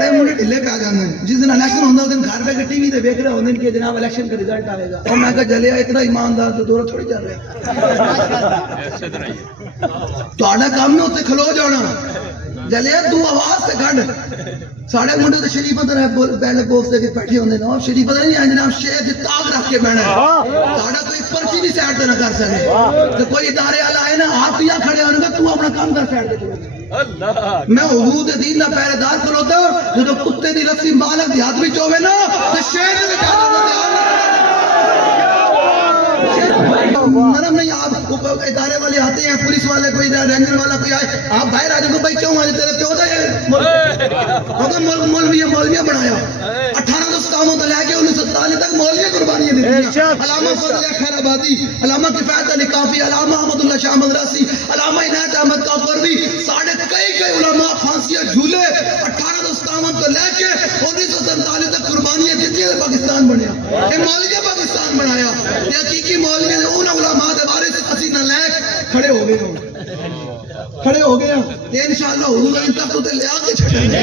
ساڑے منڈے ڈھلے پہ آ جاندے ہیں. جس دن الیکشن ہوندہ اس دن گھر پہ ٹی وی تے دیکھ رہے ہوندے کہ جناب الیکشن کا رزلٹ آئے گا. اور میں کہا جلیا اتنا ایماندار تو دورہ تھوڑی چل رہا ہے. تو آڑا کام میں ہوتے کھلو جانا جلیا تو آواز سے گھڑ ساڑے منڈے تو شریف ادھر ہے بیٹھے بوفتے کے بیٹھے ہوندے نا شریف ادھر نہیں آئے جناب شیخ کی تاغ رکھ کے بیٹھے ساڑا کوئی پرچی بھی سیٹ تے نہ کر سکے تو کوئی ادارے والا آئے نا آپ یا کھڑے ہونے گا تو اپنا کام کر سیٹ دے. میں حدود دین دا پہرے دار کھلوتا ہوں جو کتے دی رسی مالک دی ہاتھ بھی چوے نا تو شیر دے نرم نہیں. آپ ادارے والے آتے ہیں پولیس والے کوئی رینجر والا کوئی آئے آپ باہر آ جاؤ بھائی کیوں آج تیرے پیو دا مولویہ بنایا 1857 تو لے کے 1947 تک مولویہ قربانیاں دیتی. علامہ فضل خیر آبادی, علامہ کفایت علی کافی, علامہ احمد اللہ شاہ مدرسی, علامہ عنایت احمد کافروی, ساڑھے کئی علماء پھانسیاں جھولے 1857 تو لے کے 1947 تک قربانیاں دیتی ہے. پاکستان بنیا یہ مولویہ پاکستان بنایا. یہ حقیقی مولویہ ان علماء دے بارے سے اسی نہ لے کھڑے ہو گئے ہوں کھڑے ہو گئے ہوں انشاءاللہ حضور ان تک تو لے آ کے چھڑیں گے.